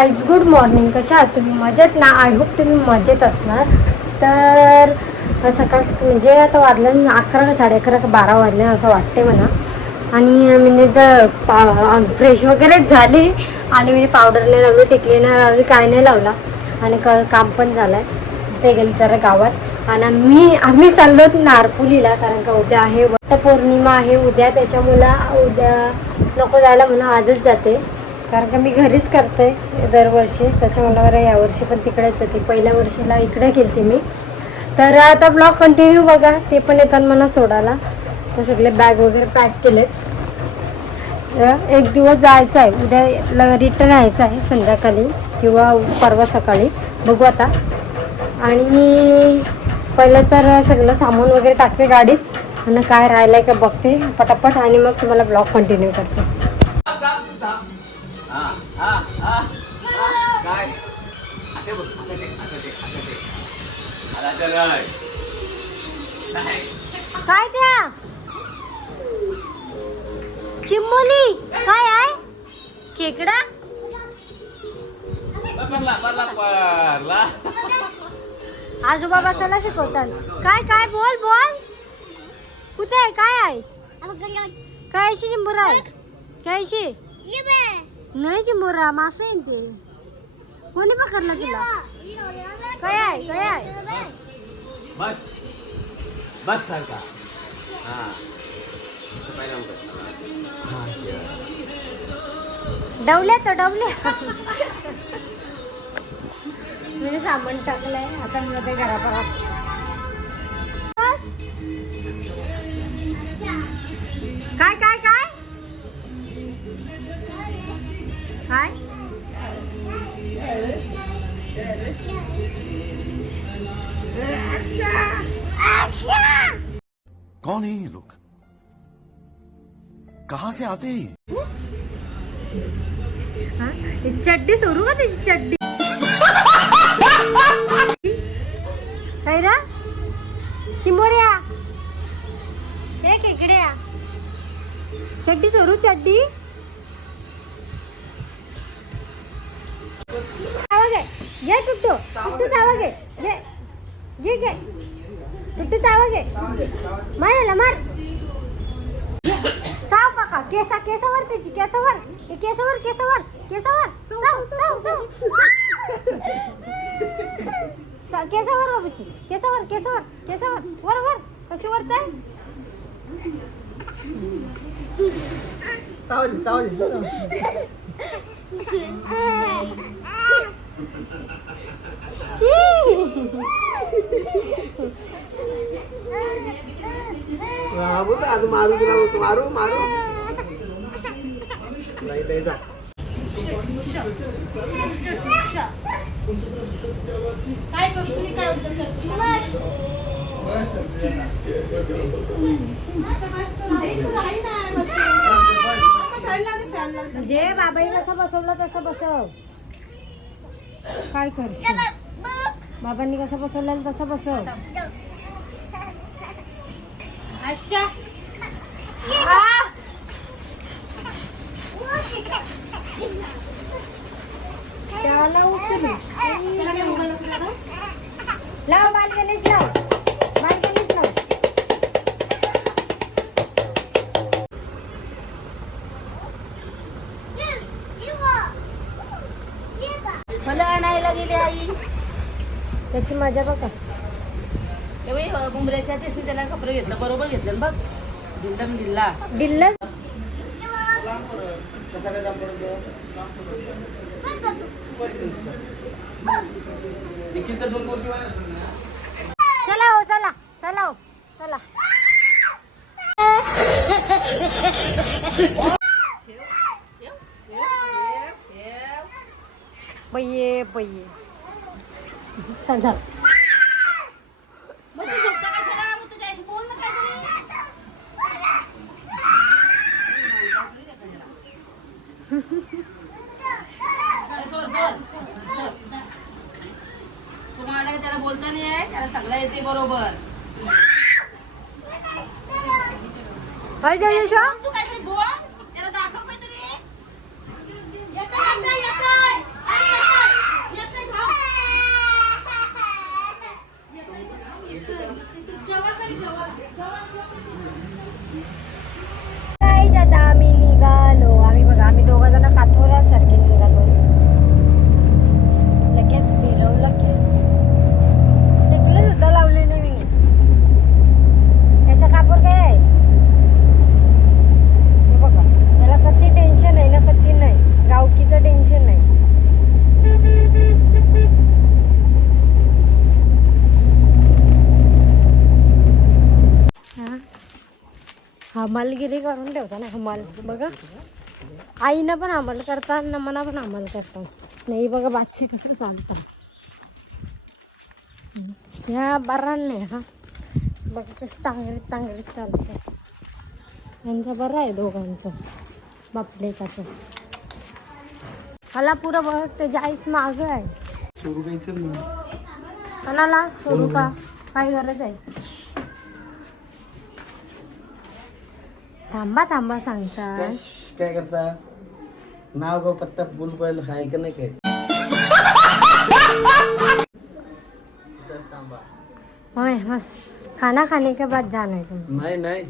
Guys, good morning. कशा आहात तुम्ही? मजेत ना? आय होप तुम्ही मजेत असणार. तर सकाळ म्हणजे आता वाजलं 11 का 11:30 का 12 वाजले असं वाटते मला. आणि मी तर फ्रेश वगैरेच झाली आणि मी पावडर नाही लावली, टिकली नाही लावली, काय नाही लावला. आणि काम पण झालं आहे. ते गेले जरा गावात आणि आम्ही चाललो नारपुलीला, कारण का उद्या आहे वटपौर्णिमा आहे उद्या. त्याच्यामुळं उद्या नको जायला म्हणून आजच जाते, कारण का मी घरीच करते दरवर्षी. त्याच्यामुळं यावर्षी पण तिकडेच जाते. पहिल्या वर्षीला इकडे केली मी. तर आता ब्लॉग कंटिन्यू बघा. ते पण येतात मला सोडायला. तर सगळे बॅग वगैरे पॅक केलेत. एक दिवस जायचं आहे, उद्या रिटर्न यायचं आहे संध्याकाळी किंवा परवा सकाळी, बघू आता. आणि पहिलं तर सगळं सामान वगैरे टाकते गाडीत आणि काय राहिलं आहे का बघते पटापट, आणि मग तुम्हाला ब्लॉग कंटिन्यू करते. काय त्या चिंबोली काय आहे? खेकडा आजोबा बसायला शिकवतात. काय काय बोल बोल, कुठे आहे? काय आहे? काय अशी चिंबोरा आहे? काय अशी नाही चिंबोरा, मासे आहे ते. कोणी पकडला तुला? काय आहे? काय आहे? बस बस सारखा. डवल्या तो डवल्या. म्हणजे सामान टाकलंय आता मला ते घरापर्यंत. काय काय काय काय कौन है ये लोग? कहां से आते हैं? चड्डी सोडू का त्याची चड्डी? काय रा चिंबोऱ्या हे खेकड्या, चड्डी सोडू चड्डी. घे टुट्टू, टुट्टू चावा घे, घे घे घे टुट्टू चावा घे. मारायला मार, चाव काका. केसावर त्याची, केसावर केसावर केसावर केसावर चाव चाव चाव. केसावर बाबूची, केसावर केसावर केसावर. वर वर कशी वरताय? मारू तुला, मारू मारू नाही नाही जा. काय करू तुम्ही? काय उत्तर जे बाबाई कसं बसवलं तसं बसव. काय करशील? बाबांनी कसं बसवलं तसं बसव. अशा त्याला उचल लाव. बाल गणेश लाव, बाल गणेश लाव. मला आणायला गेली आई. त्याची मजा बघा. बुमऱ्याच्या तेसी त्याला कपडे घेतलं, बरोबर घेतलं बघ. दिल्लम दिल्ला दिल्ल चला हो, चला चला हो, चला. बये बये चला. तुम्हाला त्याला बोलता नाही आहे, त्याला सगळं येते बरोबर. काय झालं शा? तू काहीतरी बोल, त्याला दाखव काहीतरी. येतंय, येतंय, येतंय. हमालगिरी करून ठेवता ना हमाल बघा. आईनं पण हमाल करतात ना मना पण हमाल करतात. नाही बघा बादशे कसं चालतात ह्या बरान नाही हा. बघा कसं टांगरीत चालतात. यांचं बरं आहे दोघांचं बापलेकाचं. मला पुरं बघ त्याची आईस माग आहे. कणाला सोडू का काय गरज आहे. थांबा सांगतात. काय करता नाव गाव पत्ता बोल पाहिलं हाय का नाही काय. होय मस्त खाना खाने के बाद जाना है तुम्ही. नाही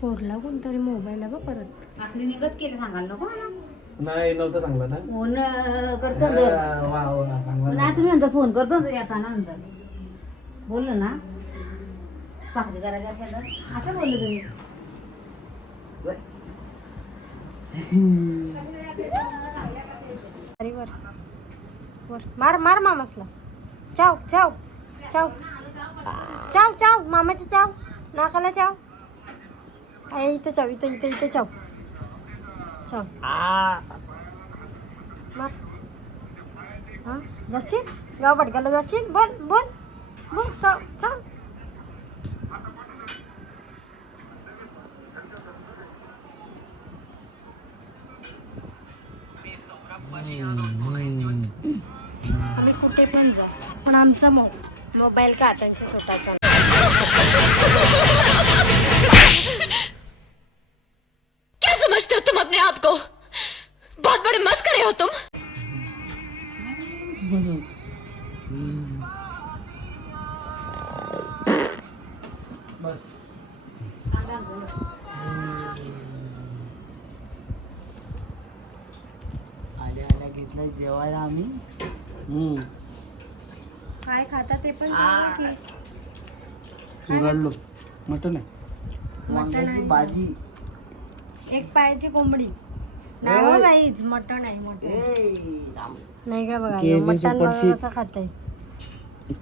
पोरला कोणतरी मोबाईल आहे बघ परत. आखरी निघत केलं सांगाल नको मला. नाही नव्हतं चांगलं ना. फोन करतो चांगलं नाही तुम्ही नंतर फोन करतो येताना नंतर बोललो ना पाकळी करायचं असं बोललो तुम्ही. अरे वर मार मामासला. चाव मामाचे चाव नाकाला चाव. इथं चाव इथं चाव मार. हां जाशील गाव भटकायला जाशील. बोल चाव. आम्ही कुठे पण जा पण आमचा मोबाईल का त्यांच्या स्वतःचा. क्या समझते हो तुम अपने आप को? बहुत बड़े मस्करे हो तुम. बस आल्या घेतलं जेवायला आम्ही. काय खाता ते पण सांगा की. चुराडलो मटन आहे. मटण वांग्याची आहे. भाजी. एक पायाची कोंबडी नाही हो गाईच. मटण आहे नाही का बघा. केली मटण सुपरशीट. कसं खाताय.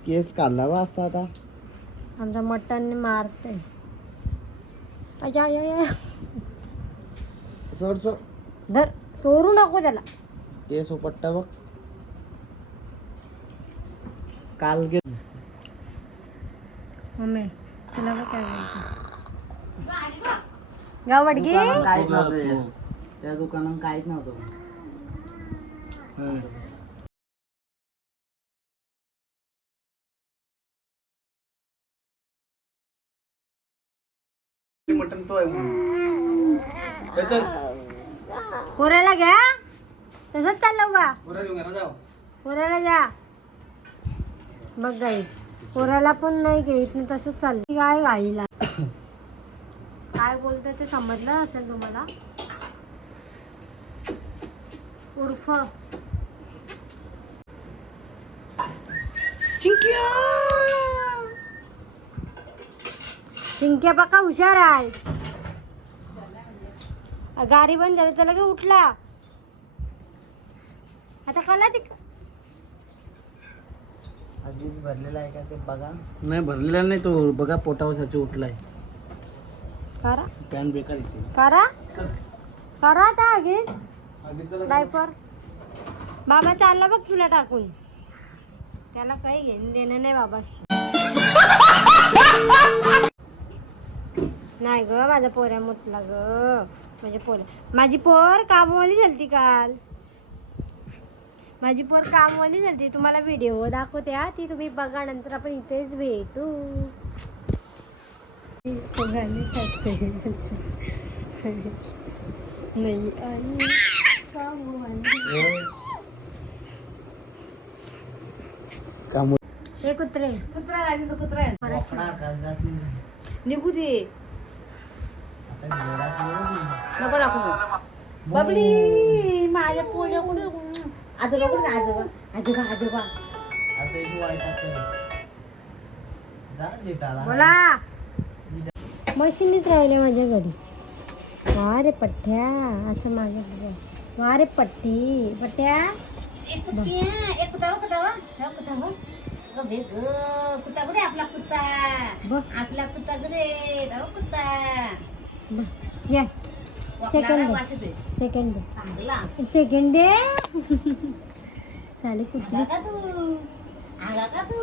केस काढला वा असता आता. आमच्या मटणने मारते. अजा सोड धर चोरू नको त्याला. केस उपट्टा बघ. काल गे मम्मी तुला बघ काय गाव वडगे. काहीच नव्हतं त्या दुकानात काहीच नव्हतं. मटन तो आहे पोऱ्याला घ्या तसंच चाललं का. पोऱ्याला घ्या बघ गाई. पोऱ्याला पण नाही घेत तसंच चाललं काय गाईला. काय बोलते ते समजलं असेल तुम्हाला. उर्फ चिंक्या पक्का हुशार आहे. गाडी बंद झाली त्याला उठला आता कला ती. आधीच भरलेला आहे का ते बघा. नाही भरलेला नाही तो बघा. पोटावरचा उठलाय. करा पॅन बेकार येते. करा त्या आगे डायपर. बाबा चालला बघ तुला टाकून. त्याला काही घेणं देणं नाही बाबाशी. नाही ग माझा पोऱ्या मुतला ग. माझी पोर कामवाली झालती काल. माझी पोर कामवाली झालती. तुम्हाला व्हिडिओ दाखवते हा. ती तुम्ही बघा. नंतर आपण इथेच भेटू. नाही आणि हे कुत्रे कुत्रा राहायचं तर कुत्रा आहे. निघू दे नको नको. बबली माझ्या पोळ्या कुठे. आजोबा कुठे. आजोबा बोला. मशीनीच राहिले माझ्या घरी. वा रे पठ्ठ्या असं मागे. वा रे पट्ट्या. अगं बे ग, कुत्ता कुठे आपला कुत्ता? बघ. आपला कुत्ता कुठे? अहो कुत्ता. या वाकडाला सेकंड वास येतोय. सेकंड चांगला. सेकंड दे साली कुठली आगा का तू? आगा का तू?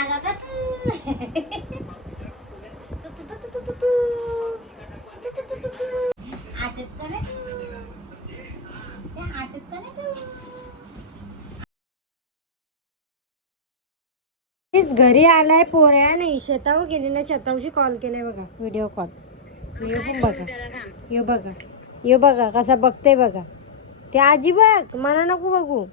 आगा का तू? तू तू तू तू तू तू तू. तू तू तू तू तू. आटत का नाही तू? ए, आटत का नाही तू? तेच घरी आलाय पोऱ्या नाही शेतावर गेली ना शेतावशी कॉल केलाय बघा व्हिडिओ कॉल यो पण बघा यो बघा कसा बघते बघा ते आजी बघ मला नको बघू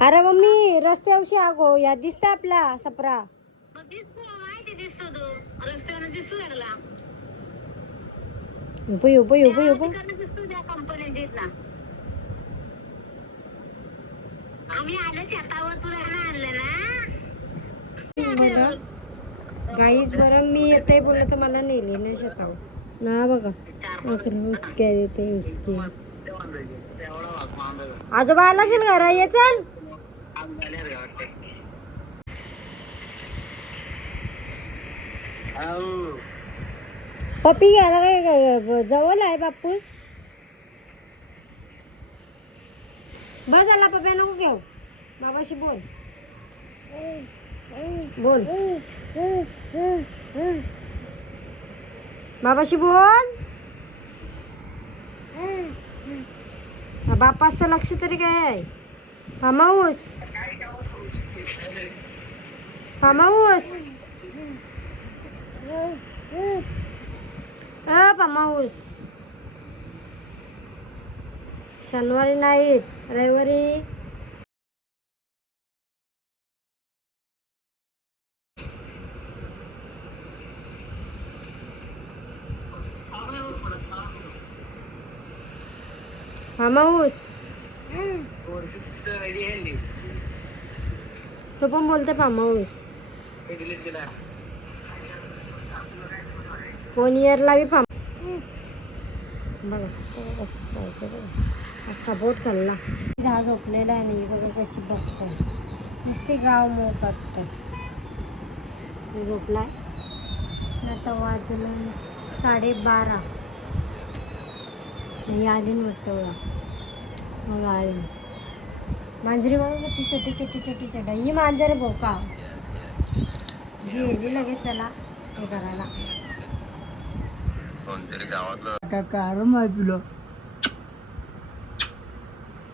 अरे मम्मी रस्त्यावशी आगो या दिसता आपला सपरा उप गाईस बरं मी येते बोललं तर मला नेली ना शेतावर ना बघा उसके देते उसके आजोबा आला असेल घरा ये चल पप्पी घ्यायला काय जवळ आहे बापूस बस आला पप्प्या नको घेऊ बाबाशी बोल बोल बाबाशी बोल बापाचं लक्ष तरी काय आहे फार्महाऊस फार्महाऊस शनिवारी नाईट रविवारी फार्महाऊस तो पण बोलते फार्महाऊस फोन इयरला बी फार्म बघा कसं चालतं बघा अख्खा बोट खाल्ला हा झोपलेला आहे नाही बघा कशी बघतोय नुसते गाव मोकटतं झोपलाय आता वाजलं 12:30 मी आली वाटतं बघा मग आली मांजरी बघा ती छोटी ही मांजर भोका गेली लगेच त्याला हे करायला कारण आहे तुला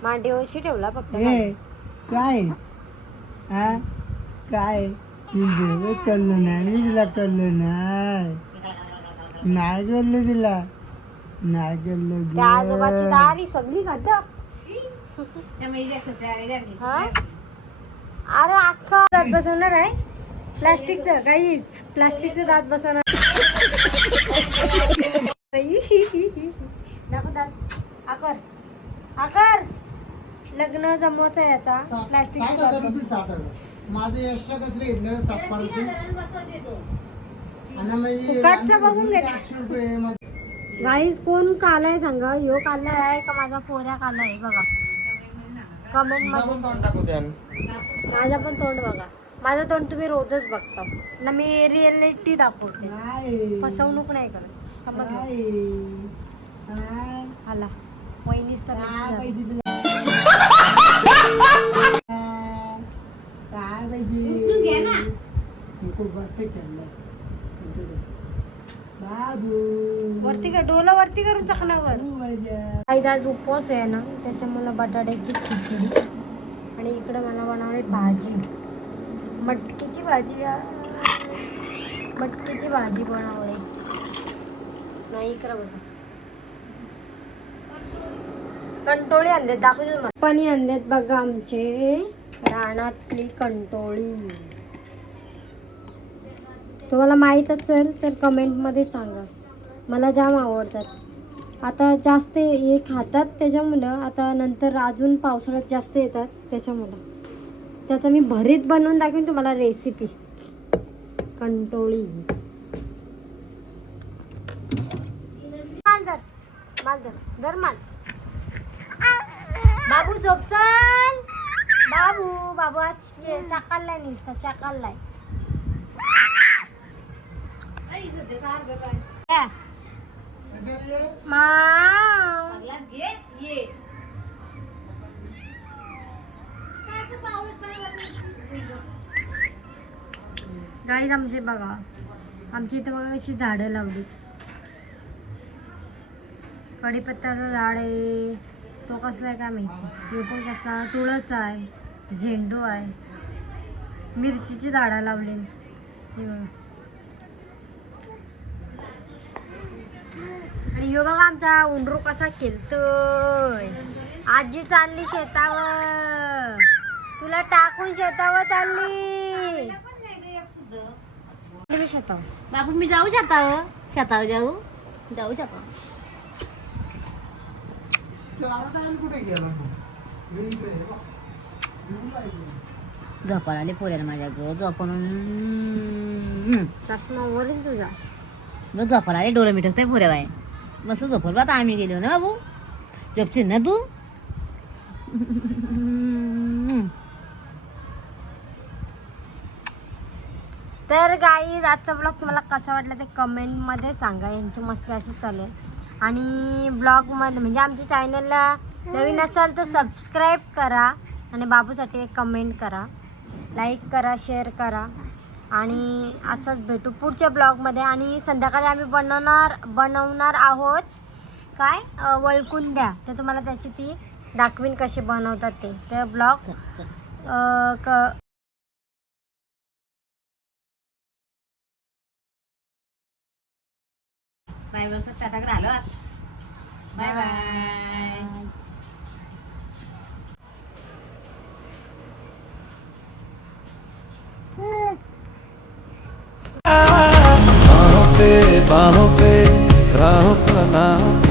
मांडीवरशी ठेवला फक्त ए काय हा काय कळलं नाही मी तिला कळलं नाही कळलं तिला नाही कळलं त्या आजोबाची दारी सगळी खात त्या महिला ससाऱ्या झाली. अरे अख्खा दात बसवणार आहे प्लास्टिकचं काही प्लास्टिकचं दात बसवणार दाखव दात आकर लग्न जमवायचं याचा प्लास्टिकचं माझे एक्स्ट्रा कचरे घेतले फुकटचं बघून घेते गाईस कोण कालाय सांगा ह्यो कालाय आहे का माझा पोऱ्या कालाय बघा कमेंट मध्ये माझा पण तोंड बघा माझं तोंड तुम्ही रोजच बघता ना मी रिअलिटी दाखवते फसवणूक नाही करत समजलं आला वहिनीचा काय पाहिजे उचलून घ्या ना. बाबू वरती का डोला वरती करून चकण्यावर आई आज उपवास आहे ना त्याच्या मला बटाट्याची खिचडी आणि इकडे मला बनवली भाजी मटकीची भाजी बनवली नाही इकडे बघा कंटोळी आणलेत दाखवतो मला पाणी आणलेत बघा आमचे रानातली कंटोळी तुम्हाला माहीत असेल तर कमेंटमध्ये सांगा मला जाम आवडतात आता जास्त हे खातात त्याच्यामुळं आता नंतर अजून पावसाळ्यात जास्त येतात त्याच्यामुळं त्याचा मी भरीत बनवून दाखवेन तुम्हाला रेसिपी कंटोळी माल धर माल. बाबू झोप चल. बाबू आज चाकाललाय निसता चाकाललाय. गाईज आमचे बघा, आमची इथं बघा अशी झाडं लावली. कढीपत्त्याचं झाड आहे, तो कसला आहे काय माहिती. हे पण कसला, तुळस आहे, झेंडू आहे, मिरचीची झाडं लावली. हे बघा. आणि ह्यो बघा आमचा उंडरू कसा खेळतोय. आजी चालली शेतावर, तुला टाकून शेतावर चालली. शेतावर बाबू मी जाऊ शेतावर जाऊ शेतावर. झोपायला आले पोऱ्याला माझ्या झोपून चष्मा वरील तुझा. मग झोपायला आले डोळे मिटकताय पोऱ्या बाय. मस्त झोपल. आता आम्ही गेलो ना बाबू. झोपशील ना तू. तर गाईज आजचा ब्लॉग तुम्हाला कसा वाटला ते कमेंटमध्ये सांगा. यांची मस्ती अशी चालेल. आणि ब्लॉगमध्ये म्हणजे आमच्या चॅनलला नवीन असाल तर सबस्क्राईब करा आणि बाबूसाठी एक कमेंट करा, लाईक करा, शेअर करा. आणि असंच भेटू पुढच्या ब्लॉगमध्ये. आणि संध्याकाळी आम्ही बनवणार आहोत काय वळकुंड्या. तर तुम्हाला त्याची ती दाखवीन कशी बनवतात ते ब्लॉग बाय बाय. टाटा आलो. Bye bye. बाहों पे राहों का नाम